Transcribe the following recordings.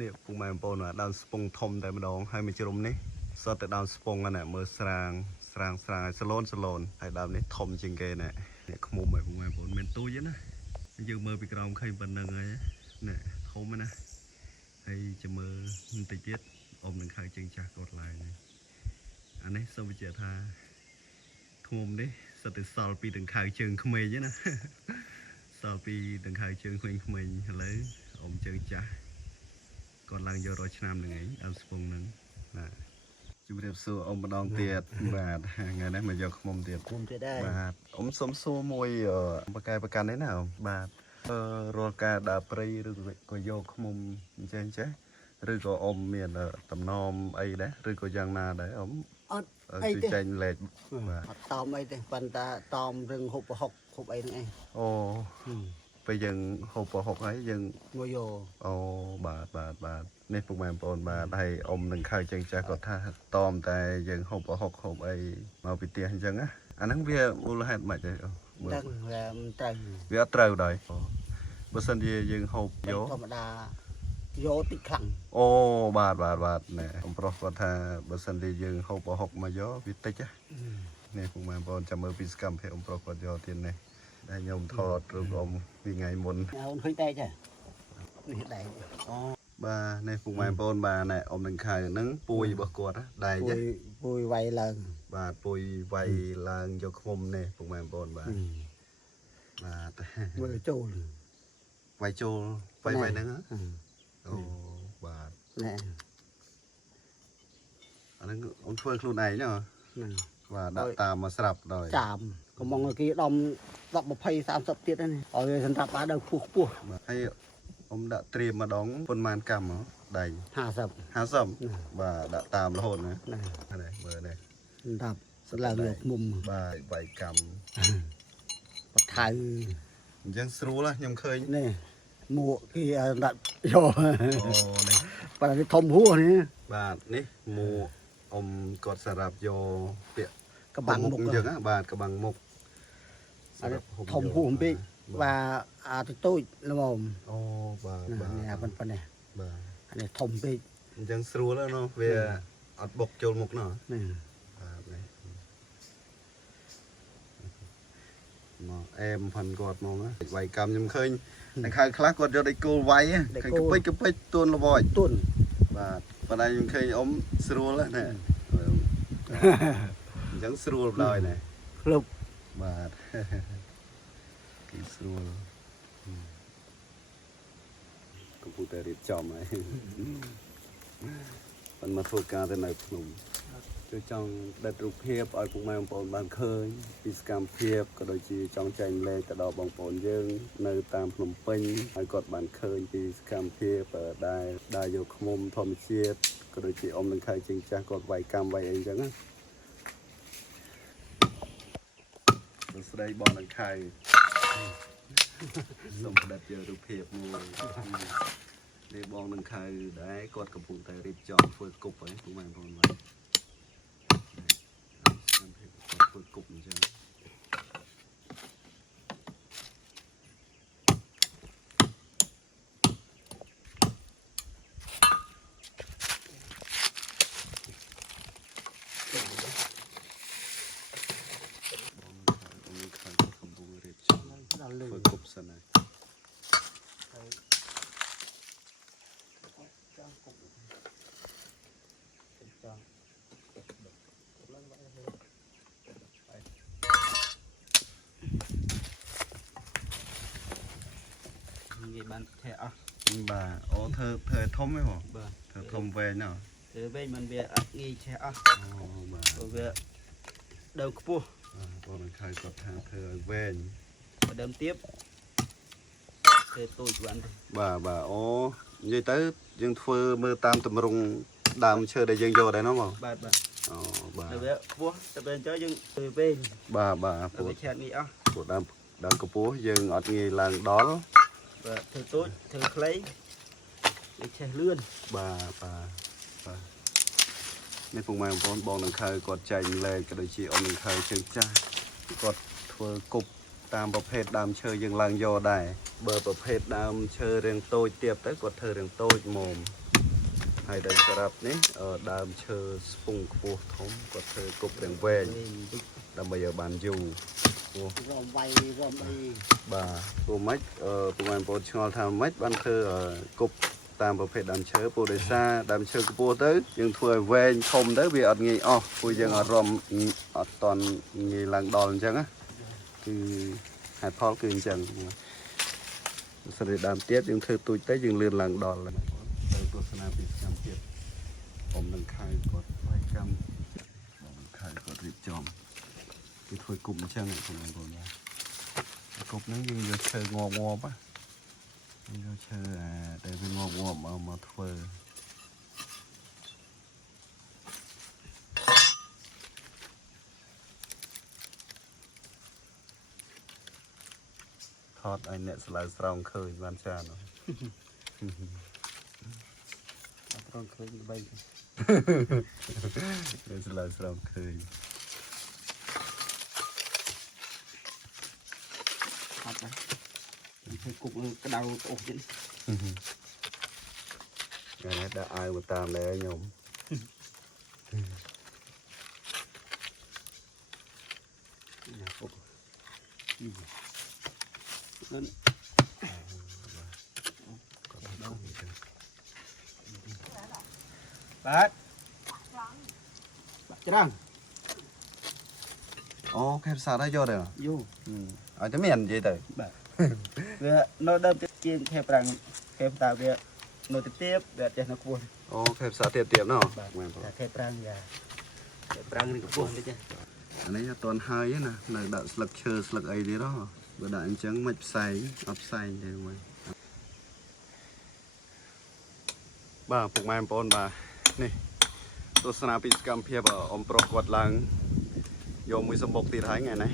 នេះពុកម៉ែបងប្អូនដើមស្ពងធំតែម្ដងហើយមួយជ្រុំនេះសតតែដើមស្ពងហ្នឹងមើលស្រាងឲ្យសឡូនហើយដើមនេះធំជាងគេណែនេះខ្មុំហើយពុកម៉ែបងប្អូនមានទូចណាយើងមើលពីក្រោមឃើញប៉ុណ្្នឹងហើយណែធំណាហើយចាំមើលបន្តិចទៀតអ៊ំនឹងខៅជើងចាស់គាត់ឡើងអានេះសូមបញ្ជាក់ថាធំនេះសតតែសល់ពីដង្ខៅជើងក្មេងណាសល់ពីដង្ខៅជើងក្មេងឥឡូវអ៊ំជើងចាស់គាត់ឡើងយករយឆ្នាំហ្នឹងឯងដើមស្ពងហ្នឹងបាទជម្រាបសួរអ៊ំម្ដងទៀតបាទថ្ងៃនេះមកយកខ្មុំទៀតដែរបាទអ៊ំសុំសួរមួយបកប្រកាន់នេះណាបាទរាល់ការដើរព្រៃឬក៏យកខ្មុំអញ្ចឹងឬក៏អ៊ំមានតំណមអីដែរឬក៏យ៉ាងណាដែរអ៊ំអត់អីទេចែងលេខបាទអត់តอมអីទេប៉ុន្តែតอมរឿងហូបប្រហុកហូបអីហ្នឹងឯងអូពេលយើងហូបប្រហុកហើយយើងមកយកអូបាទនេះពុកម៉ែបងប្អូនបាទហើយអ៊ំនឹងខៅចឹងចាស់គាត់ថាតอมតែយើងហូបប្រហុកហូបអីមកពីផ្ទះអញ្ចឹងណាអាហ្នឹងវាមូលហេតុមិនទេដឹងវាមិនត្រូវវាអត់ត្រូវដែរបើសិនជាយើងហូបយកធម្មតាយកតិចខ្លាំងអូបាទណែអ៊ំប្រុសគាត់ថាបើសិនជាយើងហូបប្រហុកមកយកវាតិចនេះពុកម៉ែបងប្អូនចាំមើលពីសកម្មភាពអ៊ំប្រុសគាត់យកទៀតនេះដែលខ្ញុំថតរូបអ៊ំពីថ្ងៃមុនអូនឃើញតែចានេះដែរអូបាទនេះពុកម៉ែបងប្អូនបាទណែអ៊ំនឹងខៅហ្នឹងពួយរបស់គាត់ដែរចាពួយវាយឡើងបាទពួយវាយឡើងយកខ្មុំនេះពុកម៉ែបងប្អូនបាទមើលចូលវាយចូលវាយហ្នឹងអូបាទណែអាហ្នឹងអ៊ំធ្វើខ្លួនឯងហ្នឹងបាទដាក់តាមមកស្រាប់ដល់ចាមកំងគេដំ10 20 30ទៀតហ្នឹងឲ្យសម្រាប់បានដល់ខ្ពស់ហើយអ៊ំដាក់ត្រៀមម្ដងប៉ុន្មានកម្មដៃ50បាទដាក់តាមរហូតណានេះមើលនេះសម្រាប់ស្ឡើងយកមុំបាទវាយកម្មបថៅអញ្ចឹងស្រួលខ្ញុំឃើញនេះមួកគេដាក់យកអូនេះបើគេធំហួសនេះបាទនេះមួកអ៊ំគាត់សម្រាប់យកពាក់កបាំងមុខអញ្ចឹងបាទកបាំងមុខធំហួសពេកបាទអាតូចល្មមអូបាទនេះប៉ុណ្ណេះបាទអានេះធំពេកអញ្ចឹងស្រួលណាវាអត់បុកចូលមុខណានេះបាទនេះមកអែមផាន់គាត់មកវាយកម្មខ្ញុំឃើញតែខៅខ្លះគាត់យកដៃគោលវាយឃើញកពិចទួនល្វចទួនបាទប៉ុន្តែខ្ញុំឃើញអ៊ំស្រួលណាអញ្ចឹងស្រួលដល់ណាគ្រប់បាទគេស្រួលកំពុងតែរៀបចំហើយប៉ុន្តែមកធ្វើការទៅនៅភ្នំជួយចង់ដិតរូបភាពឲ្យពុកម៉ែបងប្អូនបានឃើញពីសកម្មភាពក៏ដូចជាចង់ចែងលេខទៅដល់បងប្អូនយើងនៅតាមភ្នំពេញឲ្យគាត់បានឃើញពីសកម្មភាពដែលយកឃ្មុំធម្មជាតិក៏ដូចជាអ៊ំនឹងខៅជើងចាស់គាត់វាយកម្មវាយអីចឹងណាស្ដីបងនឹងខៅសូមផ្ដិតយករូបភាពមួយនេះបងនឹងខៅដែរគាត់កំពុងតែរៀបចំធ្វើគប់ហើយពុកម៉ែបងប្អូនបាទធ្វើគប់អញ្ចឹងធ្វើគប់សិនហើយនិយាយបានថែអស់បាទអូធ្វើធំហ៎បាទធ្វើធំវែងណាធ្វើវែងมันវាអត់ងាយឆេះអស់អូបាទវាដើមខ្ពស់បងនឹងខៅគាត់ថាធ្វើឲ្យវែងដើមទៀតធ្វើទូចបានបាទអូនិយាយទៅយើងធ្វើមើលតាមទម្រង់ដើមឈើដែលយើងយកដែរណាបងបាទអូបាទទៅវាខ្ពស់ទៅពេលអញ្ចឹងយើងធ្វើវែងបាទព្រោះវាឆេះងាយអស់ព្រោះដើមកម្ពស់យើងអត់ងាយឡើងដល់បាទធ្វើទូចធ្វើខ្លីវាឆេះលឿនបាទនេះពុកម៉ែបងប្អូនបងនឹងខៅគាត់ចែកលេខក៏ដូចជាអ៊ំនឹងខៅជើងចាស់គាត់ធ្វើគប់តាមប្រភេទដើមឈើយើងឡើងយកដែរបើប្រភេទដើមឈើរាងតូចទៀតទៅគាត់ធ្វើរាងតូចមុំ ហើយដែលស្រាប់នេះដើមឈើស្ពងខ្ពស់ធំគាត់ធ្វើគប់រាងវែងដើម្បីឲ្យបានយូររំវាយរំអី បាទព្រោះម៉េចពុកម៉ែបងប្អូនឆ្ងល់ថាម៉េចបានធ្វើគប់តាមប្រភេទដើមឈើព្រោះដោយសារដើមឈើខ្ពស់ទៅយើងធ្វើឲ្យវែងធំទៅវាអត់ងាយអស់ព្រោះយើងអត់រំអត់តន់ងាយឡើងដល់អញ្ចឹងណាគឺហេតុផលគឺអញ្ចឹងសិនជាដើមទៀតយើងធ្វើទូចទៅយើងលឿនឡើងដល់ទៅទស្សនាពីកម្មភាពខ្ញុំនឹងខៅគាត់វាយកម្មបងខៅគាត់រៀបចំគឺធ្វើគុំអញ្ចឹងបងប្អូនណាគុំហ្នឹងយើងយកឈើងាប់ងាប់ណាយកឈើដែលវាងាប់ងាប់មកធ្វើថតឲ្យអ្នកស្លាវស្រោងឃើញបានច្រើនអត់ត្រង់ឃើញបី អ្នកស្លាវស្រោងឃើញអត់ដែរធ្វើគុកក្តៅអស់ទៀតថ្ងៃនេះដាក់អាវមកតាមដែរខ្ញុំណាគុកហ្នឹង បាទច្រើន អូខេបសាដែរយកដែរ យូ ឲ្យតែមាននិយាយទៅ បាទវានៅដើមទៀតជាងខេប្រាំងខេតាវានៅទៅទៀតវាចេះនៅខ្ពស់ អូខេបសាទៀតទៀតណោះ បាទ មែនបង តែខេប្រាំងយ៉ាខេប្រាំងនេះខ្ពស់តិចណា អានេះអត់ទាន់ហើយទេណានៅដាក់ស្លឹកឈើស្លឹកអីទៀតហ៎បើដាក់អញ្ចឹងមិនផ្សែងអត់ផ្សែងទេមើលបាទពុកម៉ែបងប្អូនបាទនេះទស្សនាពីសកម្មភាពអ៊ំប្រុសគាត់ឡើងយកមួយសម្បុកទៀតហើយថ្ងៃនេះ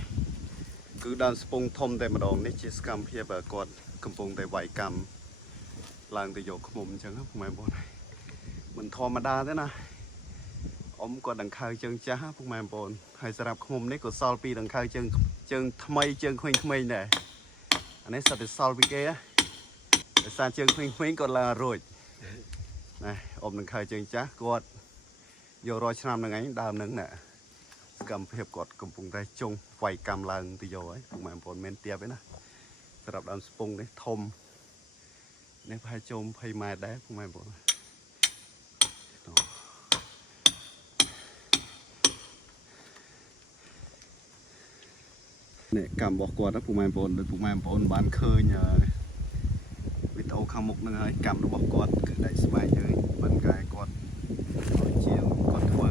គឺដើមស្ពងធំតែម្ដងនេះជាសកម្មភាពគាត់កំពុងតែវាយកម្មឡើងទៅយកឃ្មុំអញ្ចឹងពុកម៉ែបងប្អូនមិនធម្មតាទេណាអ៊ំគាត់ដង្ខៅជើងចាស់ពុកម៉ែបងប្អូនហើយសម្រាប់ឃ្មុំនេះក៏សល់ពីដង្ខៅជើងថ្មីជើងក្មេងៗដែរអានេះសិតតែសល់ពីគេដោយសារជើងក្មេងៗគាត់ឡើងរួចណាអ៊ំដង្ខៅជើងចាស់គាត់យករយឆ្នាំហ្នឹងឯងដើមហ្នឹងណាសកម្មភាពគាត់កំពុងតែចុងវាយកម្មឡើងទៅយកហើយពុកម៉ែបងប្អូនមិនទៀបទេណាសម្រាប់ដើមស្ពងនេះធំនេះប្រហែលជុំ20ម៉ែត្រដែរពុកម៉ែបងប្អូននេះកម្មរបស់គាត់ណាពុកម៉ែបងប្អូនដោយពុកម៉ែបងប្អូនបានឃើញវីដេអូខាងមុខហ្នឹងហើយកម្មរបស់គាត់គឺដៃស្បែកហើយប៉ុន្តែគាត់ជាងគាត់ធ្វើ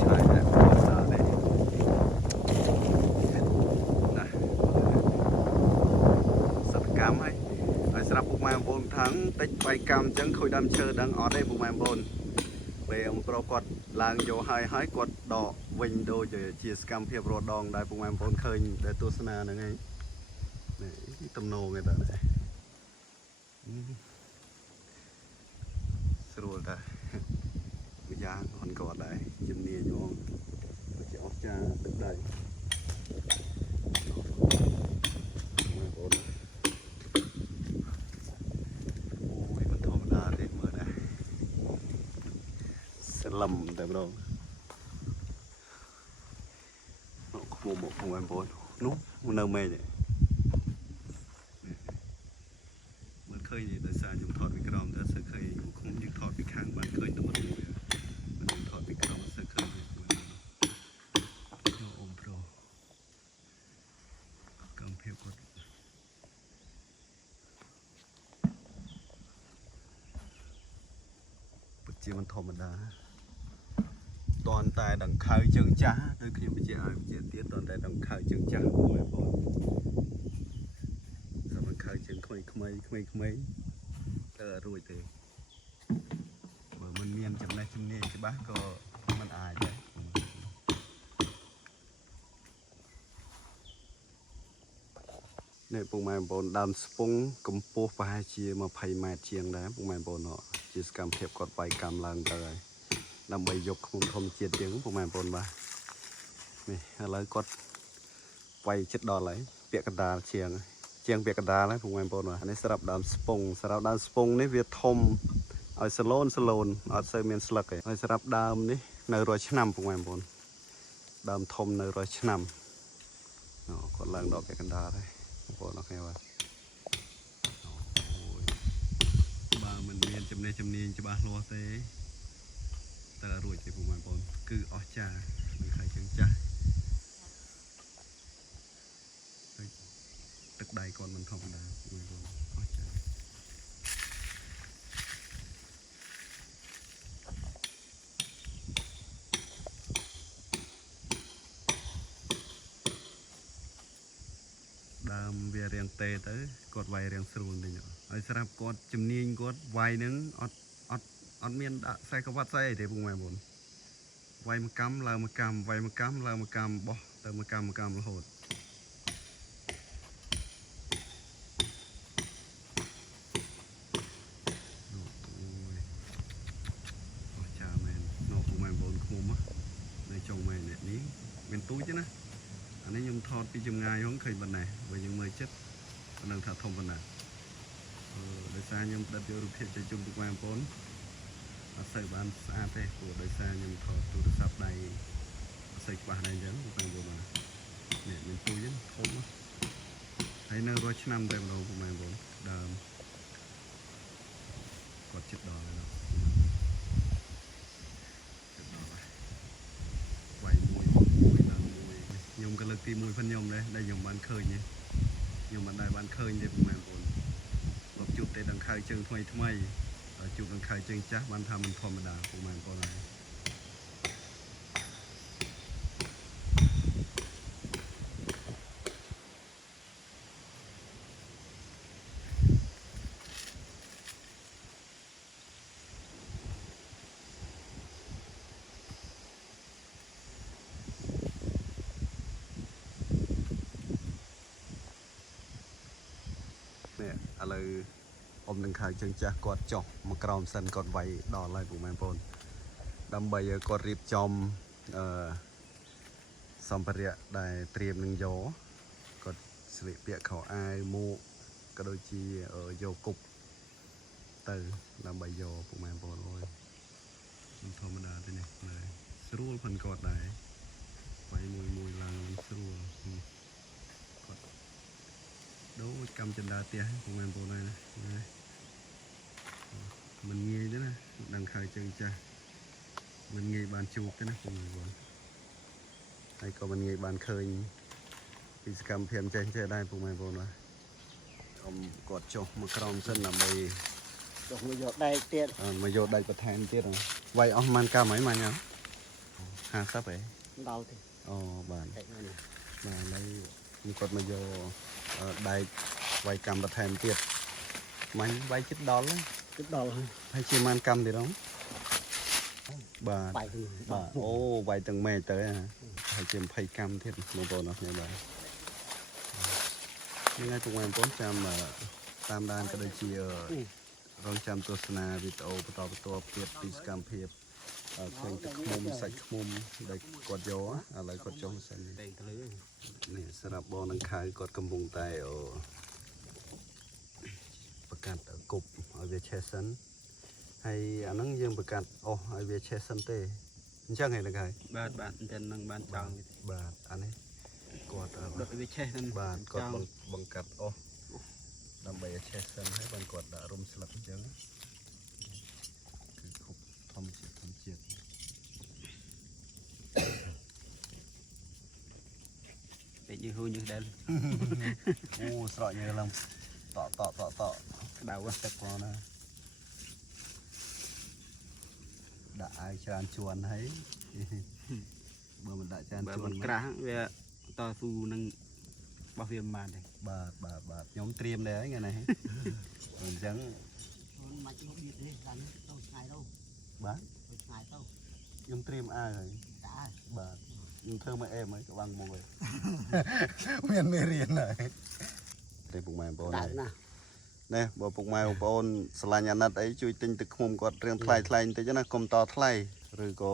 ឆ្លាយតែគាត់សារនេះណាសកម្មហើយស្រាប់ពុកម៉ែបងប្អូនថាងតិចបាយកម្មអញ្ចឹងខូចដើមឈើដឹងអត់ទេពុកម៉ែបងប្អូនពេលôngប្រុសគាត់ឡើងយកហើយគាត់ដកវិញដូចជាសកម្មភាពរត់ដងដែលពុកម៉ែបងប្អូនឃើញដែលទស្សនាហ្នឹងឯងនេះទំនោរគេតើស្រួលតាមួយយ៉ាងអន់គាត់ដែរជំនាញហ្មងជាអស្ចារ្យទឹកដៃបងប្អូនអូយមិនធម្មតាទេមើលដែរស្លឹមតែម្ដងខ្មុំមកបងប្អូននោះនៅមេឃមើលឃើញដោយសារខ្ញុំថតពីក្រោមទៅសើឃើញខ្ញុំយើងថតពីខាងបានឃើញតែមួយខ្ញុំថតពីក្រោមសើឃើញអ៊ំប្រុសកម្មភាពគាត់ពិតជាមិនធម្មតាតនតែដង្ខៅជើងចាស់ដូចខ្ញុំបញ្ជាក់ឲ្យបញ្ជាក់ទៀតតនតែដង្ខៅជើងចាស់បងប្អូនសម្រាប់ដង្ខៅជើងក្មេងៗទៅរួចទេបើមិនមានចំណេះជំនាញច្បាស់ក៏មិនអាចដែរនេះពុកម៉ែបងប្អូនដើមស្ពង់កម្ពស់ប្រហែលជា20ម៉ែត្រជាងដែរពុកម៉ែបងប្អូនជាសកម្មភាពគាត់វាយកម្មឡើងទៅហើយដើម្បីយកឃ្មុំធម្មជាតិជាងពុកម៉ែបងប្អូនបាទនេះឥឡូវគាត់វាយចិត្តដល់ហើយពាក់កណ្ដាលជាងពាក់កណ្ដាលហើយពុកម៉ែបងប្អូនបាទនេះសម្រាប់ដើមស្ពង់នេះវាធំ ឲ្យសឡូនអត់សូវមានស្លឹកទេហើយសម្រាប់ដើមនេះនៅរយឆ្នាំពុកម៉ែបងប្អូនដើមធំនៅរយឆ្នាំគាត់ឡើងដល់ពាក់កណ្ដាលហើយបងប្អូនអរគ្នាបាទអូយបើមិនមានជំនាញច្បាស់លាស់ទេតើរួចទេពុកម៉ែបងប្អូនគឺអស់ចានឹងខែជើងចាស់ទឹកដៃគាត់មិនធម្មតាបងប្អូនអស់ចាដើមវារៀងទេទៅគាត់វាយរៀងស្រួលវិញហើយស្រាប់គាត់ជំនាញគាត់វាយនឹងអត់មានដាក់ខ្សែក្បាត់ស្អីទេពុកម៉ែបងប្អូនវាយមួយកម្មឡើងមួយកម្មវាយមួយកម្មឡើងមួយកម្មបោះទៅមួយកម្មរហូតអូចាមែននោះពុកម៉ែបងប្អូនឃុំនៅចុងមែននេះមានទូចទេណាអានេះខ្ញុំថតពីចម្ងាយហ្នឹងឃើញប៉ុណ្ណេះបើយើងមើលចិត្តប៉ុណ្ណឹងថាធំប៉ុណ្ណាដោយសារខ្ញុំដិតយករូបភាពជជុំពុកម៉ែបងប្អូនអត់សូវបានស្អាតទេព្រោះដោយសារខ្ញុំថតទូរស័ព្ទដៃអត់សូវច្បាស់ដែរអញ្ចឹងពុកម៉ែបងប្អូននេះមានទូចធំហើយនៅរាល់ឆ្នាំតែម្ដងពុកម៉ែបងប្អូនដើមគាត់ចិត្តដល់ហើយវាយមួយឡើងមួយខ្ញុំក៏លើកទី1ផងខ្ញុំដែរដែលខ្ញុំបានឃើញទេខ្ញុំមិនដែលបានឃើញទេពុកម៉ែបងប្អូនលោកជួបតែដង្ខៅជើងថ្មីជួបដង្ខៅជើងចាស់បានថាមិនធម្មតាពុកម៉ែបងប្អូនហើយនេះឥឡូវអ៊ំនឹងខៅជើងចាស់គាត់ចុះមកក្រោមសិនគាត់វាយដល់ហើយពុកម៉ែបងប្អូនដើម្បីឲ្យគាត់រៀបចំសម្ភារៈដែលត្រៀមនឹងយកគាត់ស្លៀកពាក់ខោអាវមួកក៏ដូចជាយកគប់ទៅដើម្បីយកពុកម៉ែបងប្អូនអើយមិនធម្មតាទេនេះស្រួលផងគាត់ដែរវាយមួយឡើងស្រួលគាត់ដូចកម្មចិន្តាផ្ទះពុកម៉ែបងប្អូនហើយណាមិនងាយទេណាដឹងខៅជើងចាស់មិនងាយបានជួបទេណាបងប្អូនហើយក៏មិនងាយបានឃើញពីសកម្មភាពចេះដែរពុកម៉ែបងប្អូនបាទគាត់ចុះមកក្រោមសិនដើម្បីចុះមកយកដែកទៀតមកយកដែកបន្ថែមទៀតវាយអស់ប៉ុន្មានកម្មហើយម៉ាញ់50ហ៎ដល់ទេអូបាទដែកហ្នឹងបាទហើយគាត់មកយកដែកវាយកម្មបន្ថែមទៀតម៉ាញ់វាយចិត្តដល់ហើយជាប៉ុន្មានកម្មទៀតបាទអូវាយទាំងមេទៅហើយជា20កម្មទៀតបងប្អូនអរគ្នាបាទនេះហើយពុកម៉ែបងប្អូនចាំតាមដានក៏ដូចជារងចាំទស្សនាវីដេអូបន្តទៀតពីសកម្មភាពឃើញទឹកឃ្មុំសាច់ឃ្មុំដែលគាត់យកឥឡូវគាត់ចុះសិននេះសម្រាប់បងនឹងខៅគាត់កំពុងតែប្រកាសគប់ឲ្យវាឆេះសិនហើយអាហ្នឹងយើងប្រកាសអស់ឲ្យវាឆេះសិនទេអញ្ចឹងហ៎នឹងហើយបាទអញ្ចឹងនឹងបានចោលបាទអានេះគាត់ដុតវាឆេះហ្នឹងបាទគាត់បង្កាត់អស់ដើម្បីឲ្យឆេះសិនហើយបានគាត់ដាក់រុំស្លឹកអញ្ចឹងគឺគ្រប់ធម្មជាតិពេកយឺហូរយឺដែរអូស្រកញើឡើងតដៅទឹកផងណាដាក់អាយច្រើនជួនហើយបើមិនដាក់ច្រើនជួនក្រាស់វាតស៊ូនឹងបោះវាមិនបានទេបាទខ្ញុំត្រៀមដែរថ្ងៃនេះអញ្ចឹងមិនមកទៀតទេឡើងទៅឆ្ងាយទៅបាទទៅឆ្ងាយទៅខ្ញុំត្រៀមអាវហើយចាបាទខ្ញុំធ្វើមកអេមហើយក្បាំងមកវិញមានមេរៀនហើយតែពុកម៉ែបងប្អូនដែរណា nèบ่ពុកម៉ែបងប្អូនស្រឡាញ់អាណិតអីជួយទិញទឹកឃ្មុំគាត់រៀងថ្លៃបន្តិចណាកុំតថ្លៃឬក៏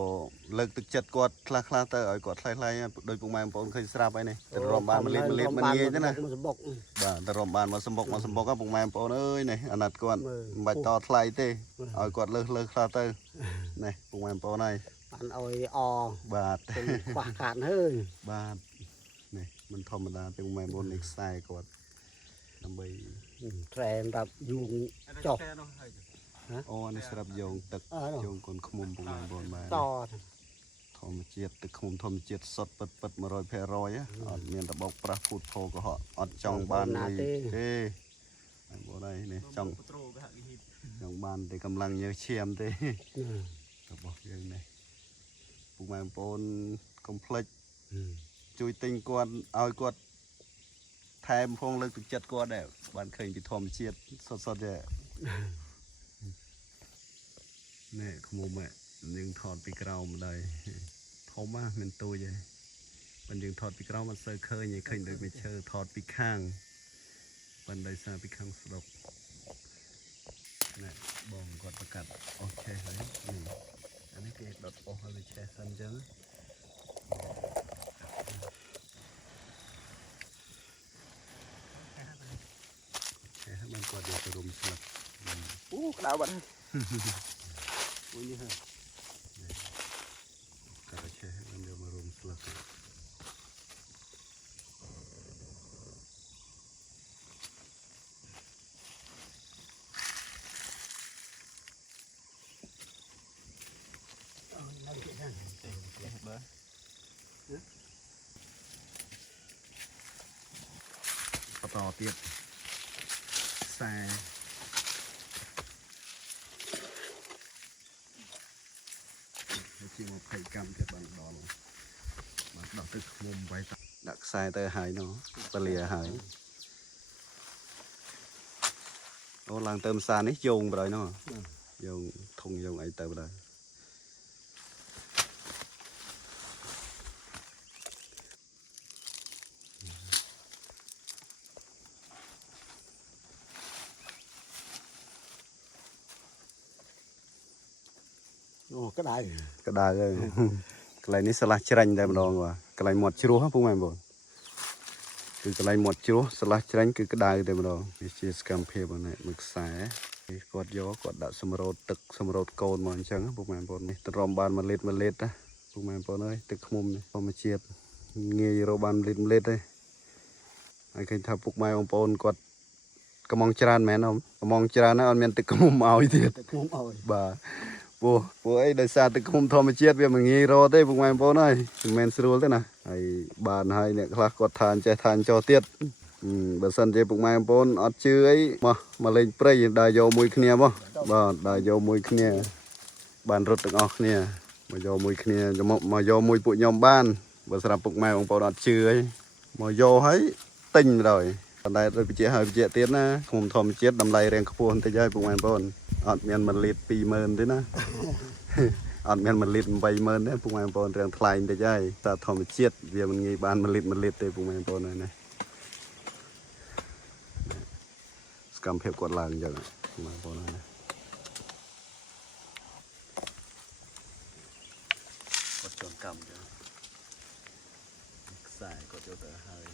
លើកទឹកចិត្តគាត់ខ្លះទៅឲ្យគាត់ថ្លៃដោយពុកម៉ែបងប្អូនឃើញស្រាប់ហើយនេះទៅរំបានមកលេបមិនងាយទេណាបាទទៅរំបានមកសម្បុកពុកម៉ែបងប្អូនអើយនេះអាណិតគាត់មិនបាច់តថ្លៃទេឲ្យគាត់លើខ្លះទៅនេះពុកម៉ែបងប្អូនហើយបានឲ្យអបាទខ្វះខាតហើយបាទនេះមិនធម្មតាទេពុកម៉ែបងប្អូននេះខ្សែគាត់ដើម្បី ត្រែនរាប់យូងចុះ អូនេះស្រាប់យោងទឹកយោងកូនឃ្មុំពុកម៉ែបងប្អូនបាទតធម្មជាតិទឹកឃ្មុំធម្មជាតិសុទ្ធពិត100%អត់មានតបោកប្រាស់ពូតផោកុហកអត់ចង់បានលុយទេបងប្អូនហើយនេះចង់បានតែកម្លាំងញើសឈាមទេរបស់យើងនេះពុកម៉ែបងប្អូនកុំភ្លេចជួយទិញគាត់ឲ្យគាត់ថែមផងលើកទឹកចិត្តគាត់ដែរបានឃើញពីធម្មជាតិសុទ្ធទេនេះឃ្មុំយើងថតពីក្រោមដែរធំមានទូចទេមិនយើងថតពីក្រោមមិនសូវឃើញដូចមួយឈើថតពីខាងបានដោយសារពីខាងស្រុកនេះបងគាត់ប្រកាសអូខេហើយអានេះគេដុតអស់ហើយវាឆេះសិនអញ្ចឹងឆេះបានគាត់យកទៅរុំស្លឹកអូក្តៅបាត់អូនេះហ่ะកាត់ឆេះបានយកមករុំស្លឹកបន្តទៀតខ្សែជា20កម្មទៀតបានដល់បាទដាក់ទឹកឃ្មុំវាយដាក់ខ្សែទៅហើយនោះពលាហើយអូឡើងទៅម្សានេះយោងបដ ாய் នោះយោងធុងយោងអីទៅបដ ாய்អូក្តៅហើយក ន្លែងនេះស្លាស់ច្រាញ់តែម្ដងបាទកន្លែងមាត់ជ្រោះពុកម៉ែបងប្អូនគឺកន្លែងមាត់ជ្រោះស្លាស់ច្រាញ់គឺក្តៅតែម្ដងវាជាសកម្មភាពនេះមួយខ្សែគាត់យកគាត់ដាក់សម្រូតទឹកសម្រូតកូនមកអញ្ចឹងពុកម៉ែបងប្អូននេះទៅរំបាន1លីត្រណាពុកម៉ែបងប្អូនអើយទឹកឃ្មុំនេះធម្មជាតិងាយរកបាន1លីត្រទេហើយឃើញថាពុកម៉ែបងប្អូនគាត់កំងច្រើនមែនអមកំងច្រើនណាស់អត់មានទឹកឃ្មុំឲ្យទៀតទឹកឃ្មុំឲ្យបាទពួកអីដោយសារទឹកឃ្មុំធម្មជាតិវាមិនងាយរកទេពុកម៉ែបងប្អូនហើយមិនមែនស្រួលទេណាហើយបានហើយអ្នកខ្លះគាត់ថាចេះថាចោះទៀតបើសិនជាពុកម៉ែបងប្អូនអត់ជឿអីមកលេងព្រៃដើរយកមួយគ្នាមកបាទដើរយកមួយគ្នាបានរត់ទាំងអស់គ្នាមកយកមួយគ្នាមកយកមួយពួកខ្ញុំបានបើស្រាប់ពុកម៉ែបងប្អូនអត់ជឿអីមកយកហើយទិញទៅប៉ុន្តែដូចបញ្ជាក់ហើយបញ្ជាក់ទៀតណាឃ្មុំធម្មជាតិតម្លៃរៀងខ្ពស់បន្តិចហើយពុកម៉ែបងប្អូនអត់មាន1លីត្រ20000ទេណាអត់មាន1លីត្រ80000ទេពុកម៉ែបងប្អូនរៀងថ្លៃបន្តិចហើយតែធម្មជាតិវាមិនងាយបាន1លីត្រទេពុកម៉ែបងប្អូនហើយណាសកម្មភាពគាត់ឡើងអញ្ចឹងពុកម៉ែបងប្អូនហើយណាគាត់ចងកម្មអញ្ចឹងខ្សែគាត់យកទៅហើយ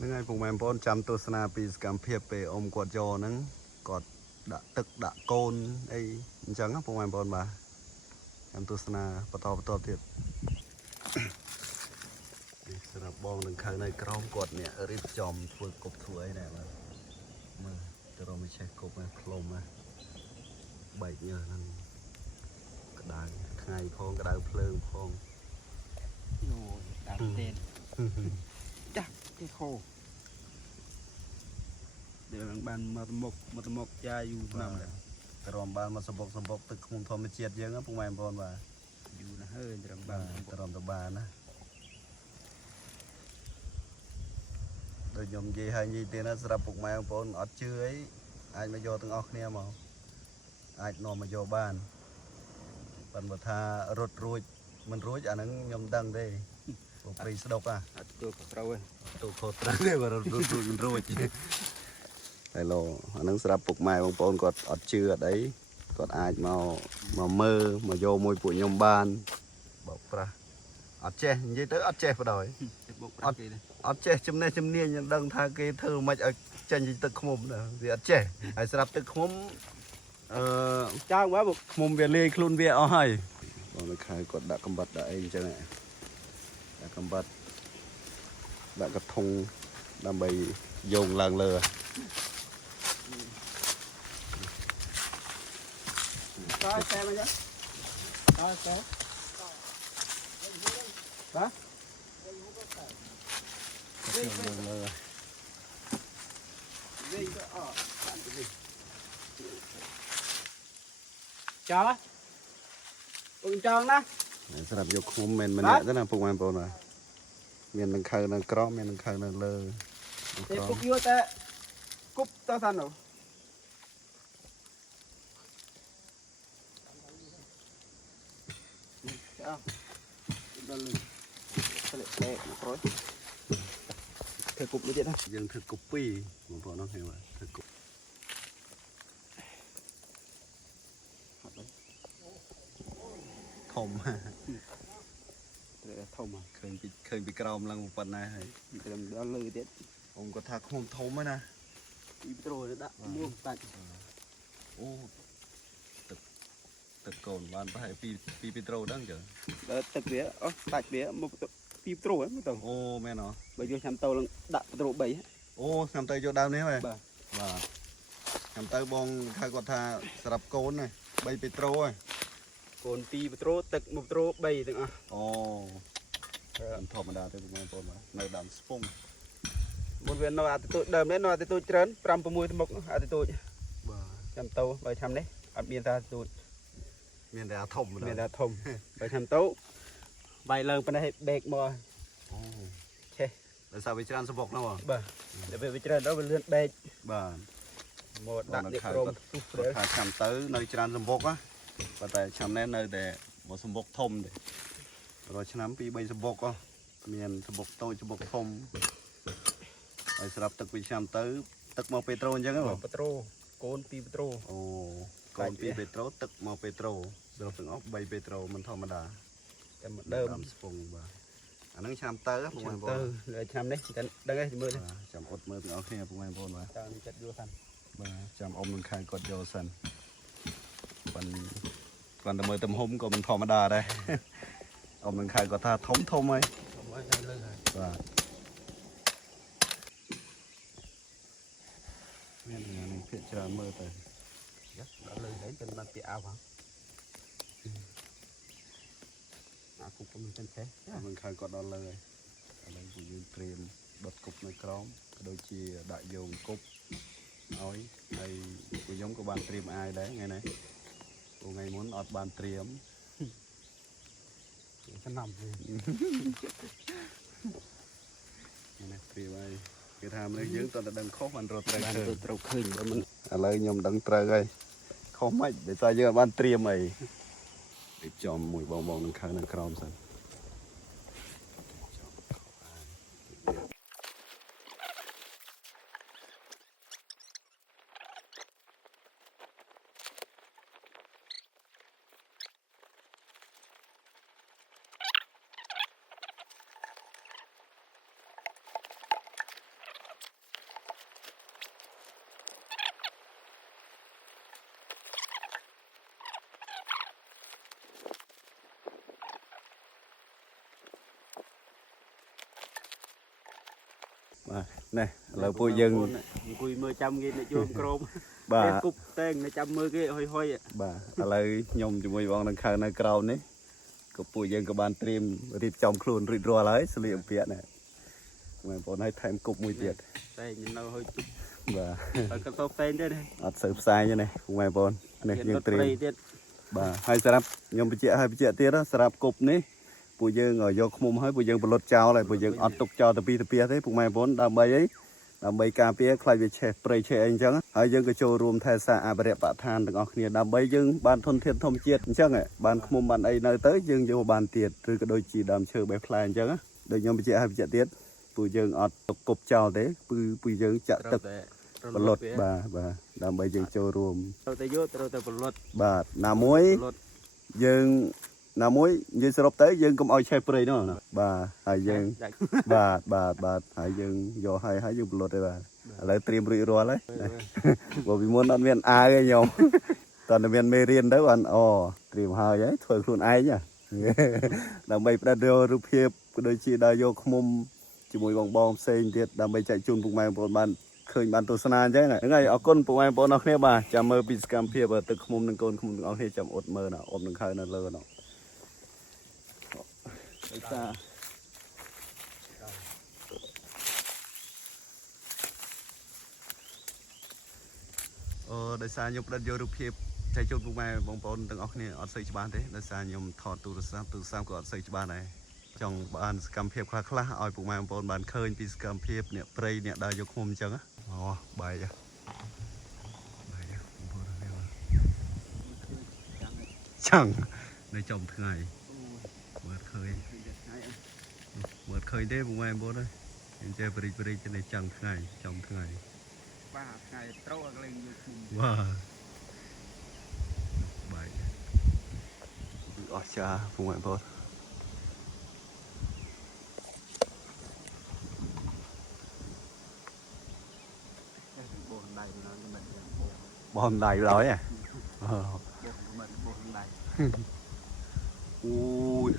ហ្នឹងហើយពុកម៉ែបងប្អូនចាំទស្សនាពីសកម្មភាពពេលអ៊ំគាត់យកហ្នឹងគាត់ដាក់ទឹកដាក់កូនអីអញ្ចឹងណាពុកម៉ែបងប្អូនបាទចាំទស្សនាបន្តទៀតសម្រាប់បងនឹងខៅនៅក្រោមគាត់នេះរៀបចំធ្វើគប់ធ្វើអីណែបាទមើលទៅរកមិនចេះគប់ណាផ្លុំណាបែកញើសហ្នឹងក្តៅថ្ងៃផងក្តៅភ្លើងផង យោដាក់ទេចាស់ទេខោដែលបានមកមុខចាយូរឆ្នាំដែរ ទៅរំបានមកសម្បុកទឹកឃុំធម្មជាតិយើងពុកម៉ែបងប្អូនបាទ យូរណាស់ហើយត្រឹមបា បាទ ន ទៅរំទៅបានណាដូចខ្ញុំនិយាយហើយនិយាយទៀតណាសម្រាប់ពុកម៉ែបងប្អូនអត់ជឿអីអាចមកយកទាំងអស់គ្នាមកអាចនាំមកយកបានប៉ុន្តែថារត់រួចមិនរួចអាហ្នឹងខ្ញុំដឹងទេព្រោះព្រីស្ដុកអា អត់ទទួលត្រូវទេ ទូខុសត្រូវទេបើរត់រួចមិនរួចហើយឡូអាហ្នឹងសម្រាប់ពុកម៉ែបងប្អូនគាត់អត់ជឿអត់អីគាត់អាចមកមើលមកយកមួយពួកខ្ញុំបានបោកប្រាស់អត់ចេះនិយាយទៅអត់ចេះបដ ாய் ទេបុកប្រាក់គេទេ អត់ចេះចំណេះជំនាញខ្ញុំដឹងថាគេធ្វើមិនឲ្យចេញពីទឹកឃ្មុំណាវាអត់ចេះហើយស្រាប់ទឹកឃ្មុំចៅមកឃ្មុំវាលាយខ្លួនវាអស់ហើយបងនៅខែគាត់ដាក់កំបិតដាក់អីអញ្ចឹងដាក់កំបិតដាក់កធុងដើម្បីយោងឡើងលើ Coi xe mà chứ. Coi xe. Hả? ឡើងលើ Đi cái Cho á. Ưng tròn đó. សម្រាប់យកឃ្មុំមិនម្នាក់ទេណាពុកម៉ែបងប្អូនបាទមាននឹងខៅនៅក្រោមមាននឹងខៅនៅលើ Thì cúp vô ta. Cúp tao thành rồi. Sao? Đó lên. Cái này lẹ nó khói. Thế cúp nó chết đó. យើងធ្វើកូពីបងប្អូននោះឃើញបាទធ្វើកូធំ Để thông mà. ឃើញពីក្រោមឡើងប៉ុណ្ណាហើយ Để đó lư tiết. ខ្ញុំគាត់ថាឃ្មុំធំហ្នឹងណា Đi rồi nó đã mua tạch. អូទឹកកូនបានប្រហែល2ពីត្រូដឹងចឹង Đó tạch vía. Ơ tạch vía một tí trổ ấy một tầng. អូមែនហ៎ Bây giờ chăm tàu là đặt trổ bấy. អូខ្ញុំទៅយកដើមនេះហើយ បាទ បាទខ្ញុំទៅបងខៅគាត់ថាសម្រាប់កូនហ្នឹង3ពីត្រូហើយ Còn tí trổ tạch một trổ bấy từng à. អូធម្មតាទេបងប្អូនបាទនៅដើមស្ពង Một viên nó ăn tôi đầm đấy nó ăn tôi trơn, pram po mui mốc ăn tôi បាទ chăm tàu bài chăm đấy, ăn miên ta tôi មានតែអាធំម្ដង miên ta thùng, bài chăm tàu, bài lần bên đây bẹt mò, អូ chê, ដោយសារវាច្រើនសបុកហ្នឹងហ៎ bà, để về bên trên đó bên lươn bẹt, បាទ một Còn đặt nó điện khai rôm, tất- tút គាត់ đấy, ថាចាំទៅនៅច្រើនសម្បុកណាប៉ុន្តែឆ្នាំនេះនៅតែមកសម្បុកធំទេរាល់ឆ្នាំ2 3សម្បុកហ៎មានសម្បុកតូចសម្បុកធំហើយស្រាប់ទឹកពីឆ្នាំទៅទឹកមកពេត្រូអញ្ចឹងហ៎បង petro, côn pi petro, អូកូន2ពេត្រូទឹកមកពេត្រូស្រុកទាំងអស់3ពេត្រូមិនធម្មតា chăm một ដើ đơm, មស្ពងបាទអាហ្នឹងឆ្នាំទៅបងប្អូ chăm ន tơ, rồi chăm đấy, chỉ cần đăng đây thì mưa này, បាទចាំអត់មើលទាំងអស់គ្នាបងប្អូនបាទ tao chặt vô thành, បាទចាំអ៊ំនឹងខាងគាត់យកសិនប៉ុន្តែគាត់ទៅមើលទំហំក៏មិនធម្មតាដែរ អ៊ំនឹងខាងគាត់ថាធំហើយ không ai lên rồi, បាទមាននឹងភាកច្រើនមើលទៅ đó lên đấy bên mặt bị ảo hả, à cũng có mình chân thế, អ៊ំនឹងខាងគាត់ដល់លើហើយឥឡូវពួកយើងត្រៀមដុតគប់នៅក្រោមក៏ដូចជាដាក់យោងគប់ឲ្យហើយពួកខ្ញុំក៏បានត្រៀមអាយដែរថ្ងៃនេះព្រោះថ្ងៃមុនអត់បានត្រៀម chăm nằm gì, ថ្ងៃនេះត្រៀមហើយគេថាមនុស្សយើងតើតែដឹងខុសបានរត់ត្រូវ bạn ឃើញ tôi trâu khơi của mình, ឥឡូវខ្ញុំដឹងត្រូវហើយខុសមិនដោយសារយើងអត់បានត្រៀមអីរៀបចំមួយបងនឹងខៅនៅក្រោមសិន này là bụi dừng cùi mưa chăm cái này chuông crom bà cục tên này chăm mưa cái hôi hôi bà là nhom cho mùi bong đang khai nơi cầu này có bụi dừng có bàn trim rít trong khuôn rít rùa lấy xử lý việc này mà bọn hay thêm cục mùi tiệt đây nhìn nó hơi chụp bà cái tô tên đây này ọt sợp sai như này mày bọn này nhưng trim bà hai sạp nhom bị chia tiệt đó sạp cục này bụi dừng ở vô không hơi bụi dừng bật lót trao lại bụi dừng ọt tục cho từ pia thế bụi mày bọn đam bay ấy đam bay cà phê khai về chè prey chè anh chăng hai dừng cái show room thay xa à bệ bạ than từng ngọc này đam bay dừng ban thôn thiên thông chiết chăng ấy ban không ban ấy nơi tới dừng vô ban tiệt rồi cái đôi chỉ đam chơi bay fly chăng á đôi nhom bị chia tiệt bụi dừng ọt tục cục trao thế bụi dừng chặt tức bật lót bà đam bay dừng show room bà nà muối dừng nà muối dừng sập tới dừng cũng oi chè prey nữa bà hai dừng bà hai dừng vô hai dừng bật lót đây bà lấy trim rưỡi rùa lấy bởi vì muốn ăn miền A cái nhom toàn là miền mê riêng đấy bạn trim hai đấy thôi luôn ai nhá làm bay ra đưa rụp hiệp đôi chị đã vô không chỉ mùi bong bong xây tiệt làm bay chạy chun bụng mày bọn bạn khơi bạn tôi san chứ này ngày ở con bụng mày bọn nó kia bà chạm mơ bị scam hiệp ở từ không nâng con không ở đây chạm ốt mơ nào ôm nâng khai nó lơ nào đời xa nhục đất vô rụp hiệp chạy chốt bụng mày bong bóng từng óc này ở xây cho bạn thế đời xa nhung thọ từ sam của ở xây cho bạn này trong bạn scam hiệp khá khá ở bụng mày bong bóng bạn khơi bị scam hiệp nè prey nè đào vô không chăng á bài chẳng nơi trồng thứ ngày mượt khơi thế bụng mày bóng đây em chơi bri trên này chẳng thứ ngày trồng thứ ngày wow bài cha vùng ngoại bột bom đầy rồi à ui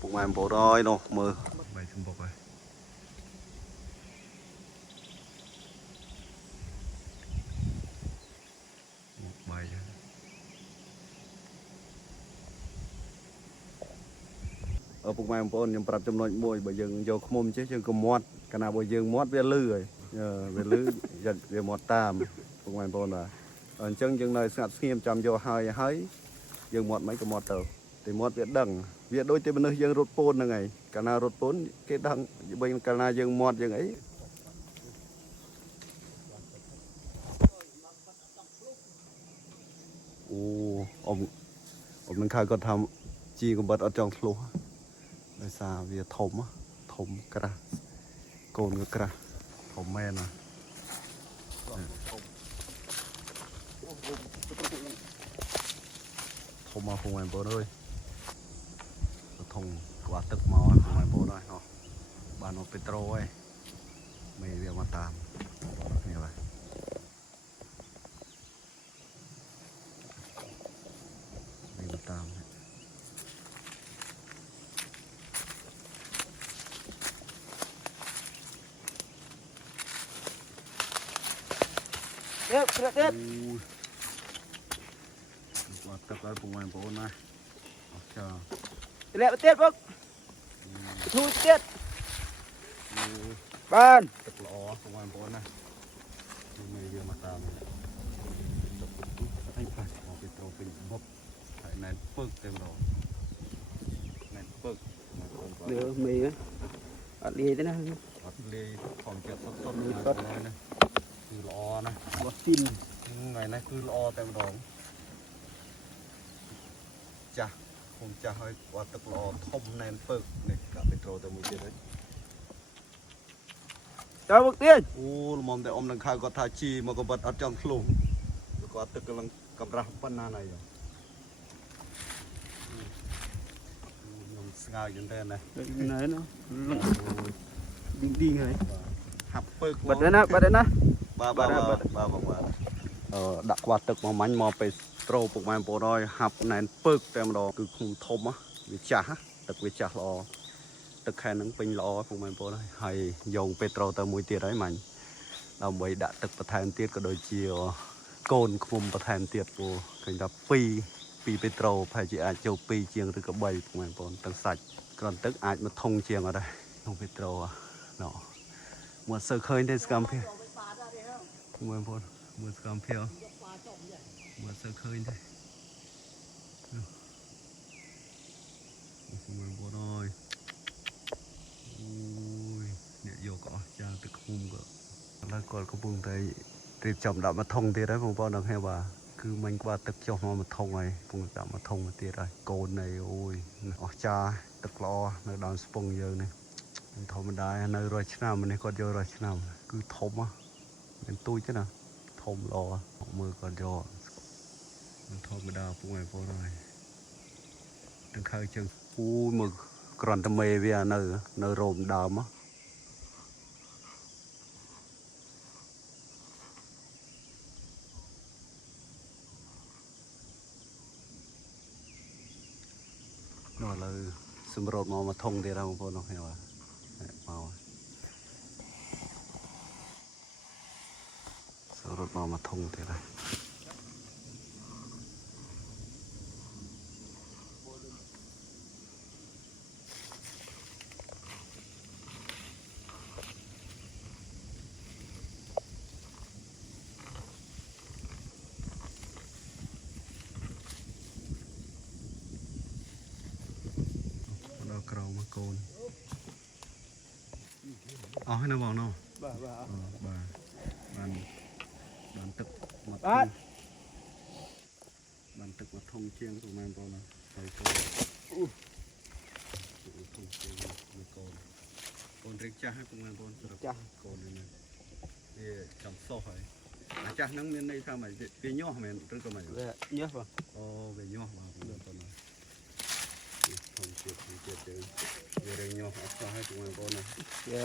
vùng ngoại bột rồi nó mơ bài thùng bột rồi bài ở vùng ngoài bọn nhầm prap trong nội môi bởi dừng vô không chứ chứ còn mót cái nào bởi dừng mót về lư rồi về lư giật về mót tam vùng ngoài bọn là ở chân dừng nơi sạt nghiêm chăm vô hai hấy dừng mót mấy cái mót tàu thì mót việt đằng việt đôi tên bên nơi dừng rốt pôn là ngày cái nào rốt pôn cái đằng bên cái nào dừng mót dừng ấy ông mình khai cònทำ chi của bật ở trong lúa đời xa vì thùng cả cồn cả thùng men à thùng mà không ai bố ơi thùng quả tức màu không ai bố rồi bạn nó petro ấy mày việc mà tạm như vậy tạm tiếp quả tập ở vùng ngoài bộ này chờ lẹ tiếp bốc thu tiếp ban tập lọ vùng ngoài bộ này mày việc mà tạm anh phải một cái trâu bình bốc phải nén phước thêm rồi nén phước được mì á đi thế nào đi phòng chợ sốt này cứ lọ này tin ngày nay cứ lọ thêm rồi chà không chà hơi quả tức lọ thông nén phước này cả petro từ một đấy cho một tiên mong để ông đang khai có thai chi mà có bật ở trong lùng có tức là cầm ra phần này rồi ngài dân đây này này nó đi này hấp phơi bật đấy nè ba đặt quạt tức mà mánh mà phải trâu bụng mày bộ rồi hấp này phơi tem đó cứ không thôm á bị chả tức bị chả lo ទឹកខែហ្នឹងពេញល្អពុកម៉ែបងប្អូនហើយយកពេត្រូទៅមួយទៀតហើយមាញ់ដើម្បីដាក់ទឹកបន្ថែមទៀតក៏ដូចជាកូនឃុំបន្ថែមទៀតពូឃើញថា2ពេត្រូប្រហែលជាអាចចូល2ជាងឬក៏3ពុកម៉ែបងប្អូនទាំងសាច់គ្រាន់ទឹកអាចមកធុងជាងអត់ដែរក្នុងពេត្រូណោះមកសើឃើញទេសកម្មភាពពុកម៉ែបងប្អូនមើលសកម្មភាពមកសើឃើញទេពុកម៉ែបងប្អូនអើយអូយអ្នកយកក៏អស់ចាទឹកឃុំក៏ឥឡូវគាត់កំពុងតែរៀបចំដាក់មកធុងទៀតហើយបងប្អូនដល់ហេបាទគឺមិញក្បាលទឹកចុះមកធុងហើយកំពុងដាក់មកធុងទៀតហើយកូននៃអូយអស់ចាទឹកល្អនៅដើមស្ពងយើងនេះធម្មតានៅរាល់ឆ្នាំនេះគាត់យករាល់ឆ្នាំគឺធំមានទូចទេណាធំល្អមើលគាត់យកធម្មតាពុកម៉ែបងប្អូនហើយទាំងខៅជើងអូយមើលគ្រាន់តែមេវានៅរោមដើមនោះឥឡូវសម្រូតមកធុងទៀតហើយបងប្អូននោះឃើញបាទមកសម្រូតមកធុងទៀតហើយដល់ក្រោមមកកូនអស់ហើយណាបងនោះបាទបានទឹកមកបានទឹកមកធំជាងប្រហែលបងណាហើយកូនធំជាងមួយកូនរៀងចាស់ហើយប្រហែលបងសម្រាប់ចាស់កូននេះវាចំសោះហើយអាចាស់ហ្នឹងមានន័យថាម៉េចវាញាស់មែនឬក៏ម៉េចវាញាស់បងអូវាញាស់បងប្អូនធំទៀតយើងវារៀងញាស់អត់សោះហើយប្រហែលបងណាវា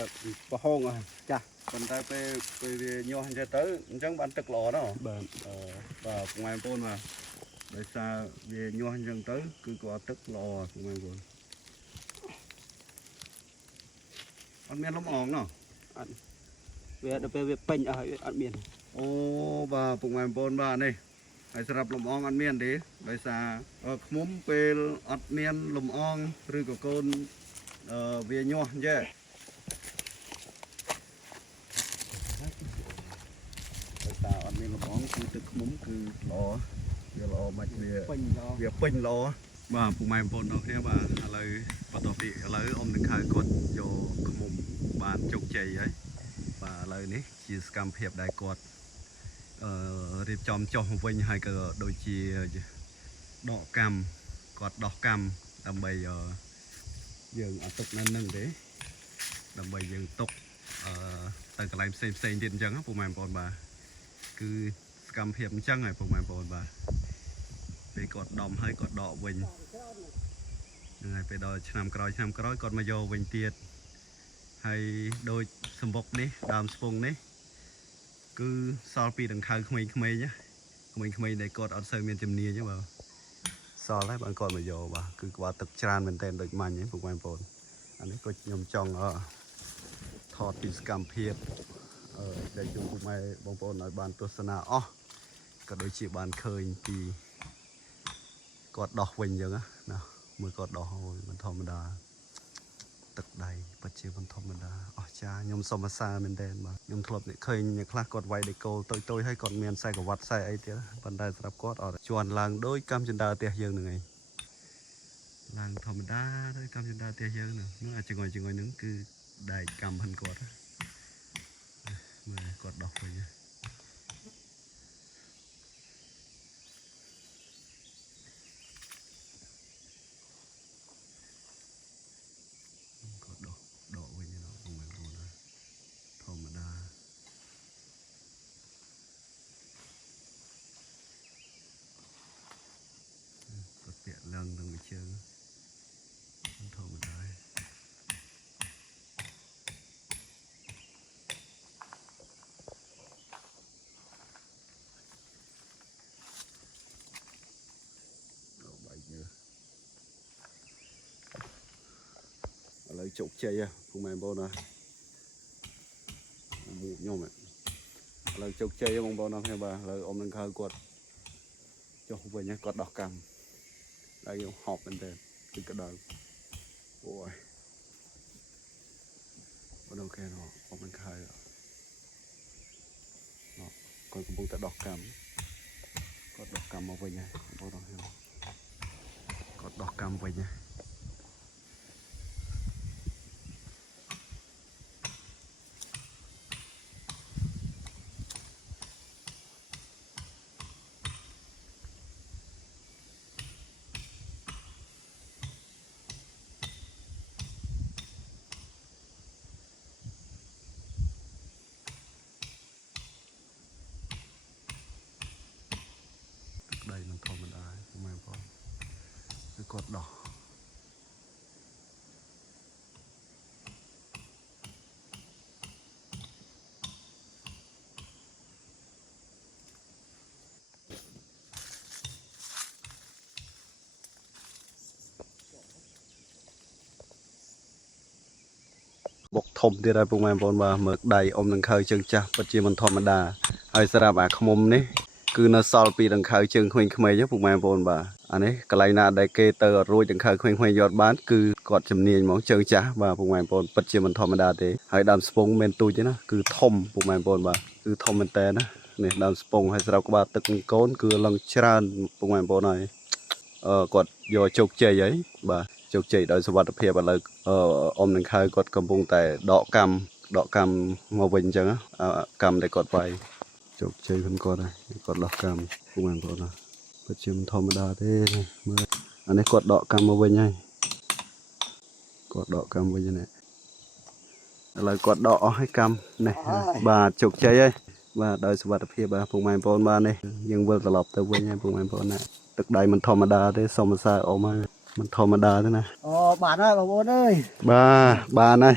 ប្រហងអស់ចាស់ប៉ុន្តែពេលវាញាស់អញ្ចឹងទៅអញ្ចឹងបានទឹកល្អណាស់បាទបាទពុកម៉ែបងប្អូនបាទដោយសារវាញាស់អញ្ចឹងទៅគឺគាត់ទឹកល្អពុកម៉ែបងប្អូនអត់មានលំអងណោះអត់វាដល់ពេលវាពេញអស់ហើយអត់មានអូបាទពុកម៉ែបងប្អូនបាទនេះហើយសម្រាប់លំអងអត់មានទេដោយសារឃ្មុំពេលអត់មានលំអងឬក៏កូនវាញាស់អញ្ចឹងតាអត់មានលំអងគឺទឹកឃ្មុំគឺល្អវាល្អមិនវាពេញល្អបាទពុកម៉ែបងប្អូនដល់គ្នាបាទឥឡូវបន្តពីឥឡូវអ៊ំនឹងខៅគាត់យកឃ្មុំបានជោគជ័យហើយបាទឥឡូវនេះជាសកម្មភាពដែលគាត់រៀបចំចុះវិញហើយក៏ដូចជាដកកម្មគាត់ដោះកម្មដើម្បីយើងអត់ទុកនៅនឹងទេដើម្បីយើងទុកទៅកន្លែងផ្សេងទៀតអញ្ចឹងពុកម៉ែបងប្អូនបាទគឺសកម្មភាពអញ្ចឹងហើយពុកម៉ែបងប្អូនបាទពេលគាត់ដំហើយគាត់ដកវិញហ្នឹងហើយពេលដល់ឆ្នាំក្រោយគាត់មកយកវិញទៀតហើយដូចសម្បុកនេះដើមស្ពងនេះគឺសល់ពីដង្ខៅក្មេងៗដែលគាត់អត់សូវមានជំនាញទេបាទសល់ហើយបានគាត់មកយកបាទគឺក្បាលទឹកច្រើនមែនទែនដូចមាញ់ហ្នឹងពុកម៉ែបងប្អូនអានេះក៏ខ្ញុំចង់ថតពីសកម្មភាពដែលជូនពុកម៉ែបងប្អូនឲ្យបានទស្សនាអស់ក៏ដូចជាបានឃើញពីគាត់ដោះវិញអញ្ចឹងណាមើលគាត់ដោះអូយមិនធម្មតាទឹកដៃពិតជាមិនធម្មតាអស្ចារ្យខ្ញុំសូមអាសាមែនទែនបាទខ្ញុំធ្លាប់ឃើញអ្នកខ្លះគាត់វាយដេកគោលតូចហើយគាត់មានខ្សែក្រវ៉ាត់ខ្សែអីទៀតប៉ុន្តែសម្រាប់គាត់អត់ជន់ឡើងដូចកម្មចិន្តាផ្ទះយើងហ្នឹងឯងឡើងធម្មតាទៅកម្មចិន្តាផ្ទះយើងហ្នឹងអាចងុយហ្នឹងគឺដែកកម្មហិនគាត់មើលគាត់ដោះវិញគាត់ដកវិញណាពុកម៉ែបងប្អូនធម្មតាគាត់ពាក់ឡើងនឹងមួយជើងធម្មតាឥឡូវ lời chụp chơi à cùng mày bố nè mụ nhôm ạ lời chụp chơi bông bông năm hai ba lời ôm lên khơi quật cho không về nhé quật đỏ cằm đây dùng họp bên đây từ cái đời ôi bắt đầu khen nó ôm lên khơi nó còn cũng bông đỏ cằm quật đỏ cằm về nhé bông đâu hiểu quật đỏ cằm về nhé đây mình thò mình ai không em có cái cột đỏ bọc thom thì đây bụng em bồn bà mở đầy ôm đằng khơi chân cha bật chia mình thom mình đà hơi sara bạc không ôm ní cứ nó sol pi đằng khơi chân khuyên khmei nhé bụng em bồn bà anh ấy cái này là đại kê tờ rồi đằng khơi khuyên khmei giọt bán cứ cọt chầm niên món chân cha bà bụng em bồn bật chia mình thom mình đà thế hơi đam spong men tu chứ nó cứ thom bụng em bồn bà cứ thom men tè nó nè đam spong hay sara bà tức cốn cứ lần chran bụng em bồn này cọt vô chục chơi ấy bà chục chỉ đôi số vật phiệp và lời ôm đằng khơi cột cầm bung tại đọ cam màu vinh chẳng á cam để cột vai chục chơi con cột này cột đọ cam bung ăn cột này cột chim thom đa thế này mưa anh ấy cột đọ cam màu vinh này cột đọ cam vinh này lời cột đọ hay cam này bà chục chơi ấy bà đôi số vật phiệp bà bung ăn cột ba này nhưng vừa tập tới vinh nha bung ăn cột này thực đây mình thom đa thế xong mình sai ôm mình thò mà đà thế này. Bà ơi, bà Bốn ơi. Bà này.